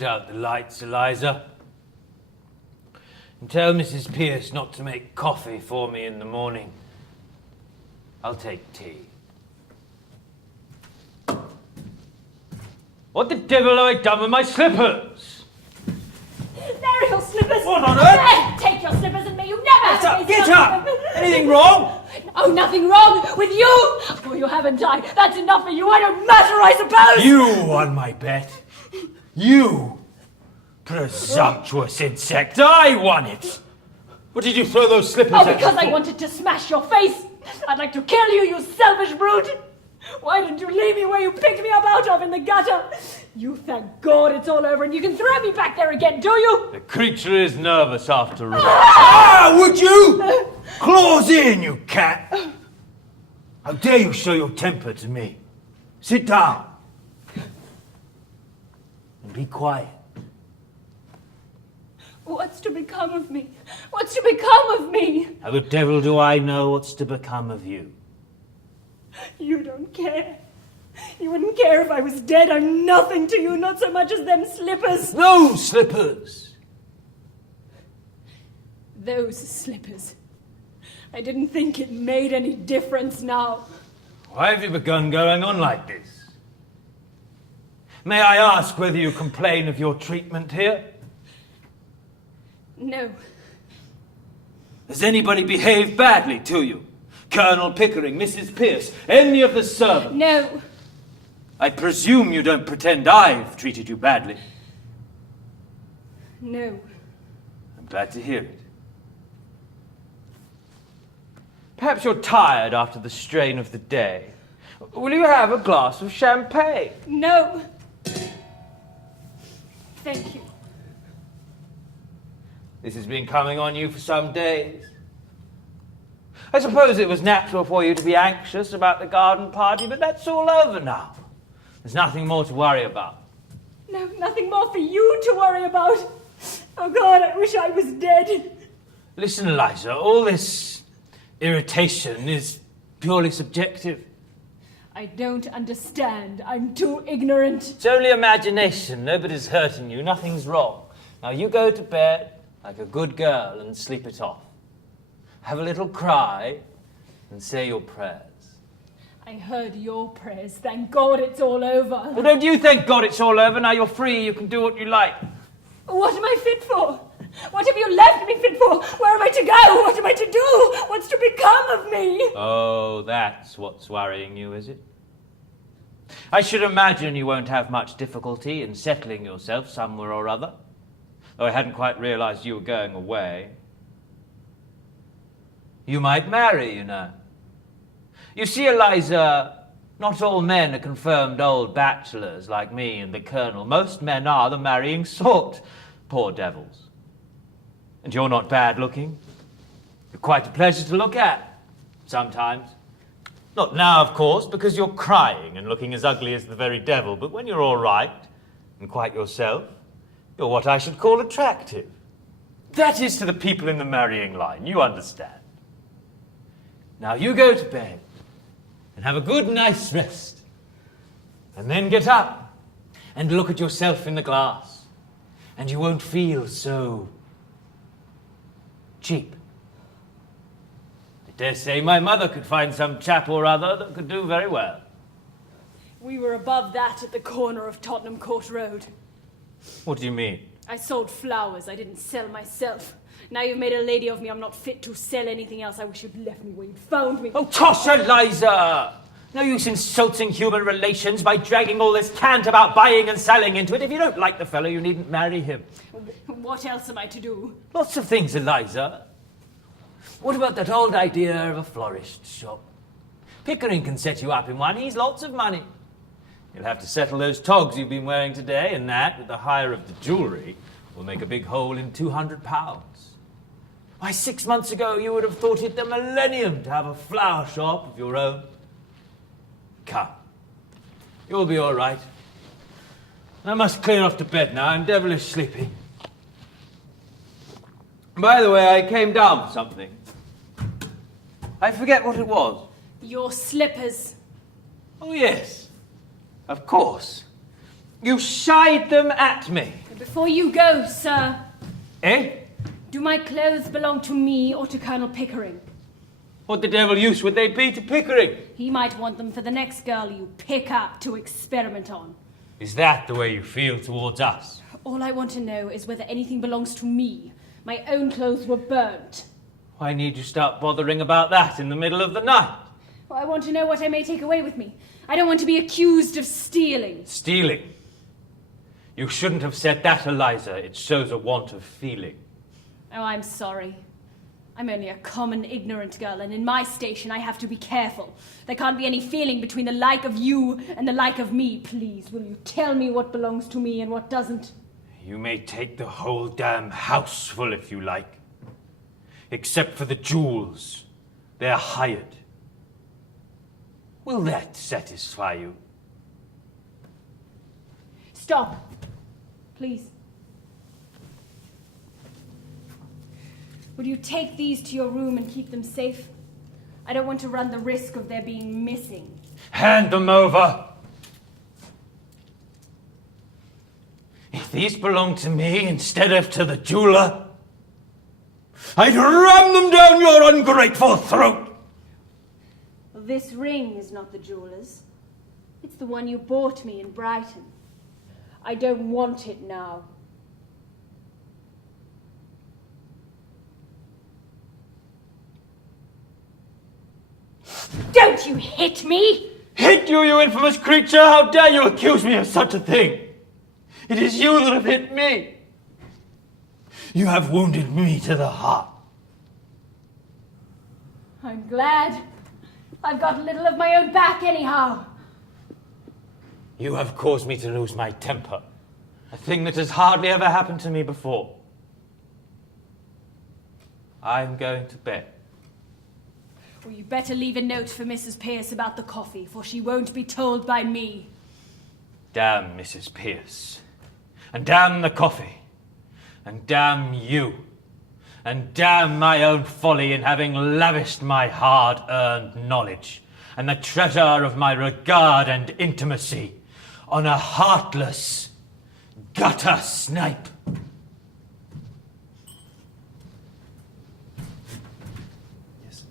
put out the lights, Eliza. And tell Mrs. Pierce not to make coffee for me in the morning. I'll take tea. What the devil have I done with my slippers? There are your slippers! What on earth? There, take your slippers and may you never Get up! Anything wrong? Oh, nothing wrong with you! Oh, you haven't died. That's enough for you. I don't matter, I suppose! You won my bet. You! Presumptuous insect. I won it! What did you throw those slippers at? Oh, because I wanted to smash your face! I'd like to kill you, you selfish brute! Why didn't you leave me where you picked me up out of in the gutter? You thank God it's all over and you can throw me back there again, do you? The creature is nervous after all. Ah, would you? Claws in, you cat! How dare you show your temper to me? Sit down. And be quiet. What's to become of me? What's to become of me? How the devil do I know what's to become of you? You don't care. You wouldn't care if I was dead. I'm nothing to you, not so much as them slippers. Those slippers! Those slippers. I didn't think it made any difference now. Why have you begun going on like this? May I ask whether you complain of your treatment here? No. Has anybody behaved badly to you? Colonel Pickering, Mrs. Pierce, any of the servants? No. I presume you don't pretend I've treated you badly. No. I'm glad to hear it. Perhaps you're tired after the strain of the day. Will you have a glass of champagne? No. Thank you. This has been coming on you for some days. I suppose it was natural for you to be anxious about the garden party, but that's all over now. There's nothing more to worry about. No, nothing more for you to worry about. Oh, God, I wish I was dead. Listen, Eliza, all this irritation is purely subjective. I don't understand. I'm too ignorant. It's only imagination. Nobody's hurting you. Nothing's wrong. Now you go to bed like a good girl and sleep it off. Have a little cry and say your prayers. I heard your prayers. Thank God it's all over. Well, don't you thank God it's all over? Now you're free. You can do what you like. What am I fit for? What have you left me fit for? Where am I to go? What am I to do? What's to become of me? Oh, that's what's worrying you, is it? I should imagine you won't have much difficulty in settling yourself somewhere or other. Though I hadn't quite realized you were going away. You might marry, you know. You see, Eliza, not all men are confirmed old bachelors like me and the Colonel. Most men are the marrying sort, poor devils. And you're not bad looking. You're quite a pleasure to look at, sometimes. Not now, of course, because you're crying and looking as ugly as the very devil, but when you're all right and quite yourself, you're what I should call attractive. That is to the people in the marrying line, you understand. Now you go to bed and have a good night's rest, and then get up and look at yourself in the glass, and you won't feel so cheap. I dare say my mother could find some chap or other that could do very well. We were above that at the corner of Tottenham Court Road. What do you mean? I sold flowers. I didn't sell myself. Now you've made a lady of me. I'm not fit to sell anything else. I wish you'd left me where you'd found me. Oh, tosh, Eliza! No use insulting human relations by dragging all this cant about buying and selling into it. If you don't like the fellow, you needn't marry him. What else am I to do? Lots of things, Eliza. What about that old idea of a florist's shop? Pickering can set you up in one. He's lots of money. You'll have to settle those togs you've been wearing today, and that, with the hire of the jewellery, will make a big hole in £200. Why, 6 months ago, you would have thought it the millennium to have a flower shop of your own. Come. You'll be all right. I must clear off to bed now. I'm devilish sleepy. By the way, I came down for something. I forget what it was. Your slippers. Oh, yes. Of course. You shied them at me. Before you go, sir, Eh? do my clothes belong to me or to Colonel Pickering? What the devil use would they be to Pickering? He might want them for the next girl you pick up to experiment on. Is that the way you feel towards us? All I want to know is whether anything belongs to me. My own clothes were burnt. Why need you start bothering about that in the middle of the night? Well, I want to know what I may take away with me. I don't want to be accused of stealing. Stealing? You shouldn't have said that, Eliza. It shows a want of feeling. Oh, I'm sorry. I'm only a common, ignorant girl, and in my station I have to be careful. There can't be any feeling between the like of you and the like of me. Please, will you tell me what belongs to me and what doesn't? You may take the whole damn house full if you like. Except for the jewels. They're hired. Will that satisfy you? Stop. Please. Will you take these to your room and keep them safe? I don't want to run the risk of their being missing. Hand them over! If these belong to me instead of to the jeweler, I'd ram them down your ungrateful throat! This ring is not the jeweler's. It's the one you bought me in Brighton. I don't want it now. Don't you hit me! Hit you, you infamous creature! How dare you accuse me of such a thing? It is you that have hit me. You have wounded me to the heart. I'm glad. I've got a little of my own back anyhow. You have caused me to lose my temper. A thing that has hardly ever happened to me before. I am going to bed. Well, you better leave a note for Mrs. Pierce about the coffee, for she won't be told by me. Damn Mrs. Pierce. And damn the coffee. And damn you. And damn my own folly in having lavished my hard-earned knowledge and the treasure of my regard and intimacy on a heartless gutter snipe. Yes.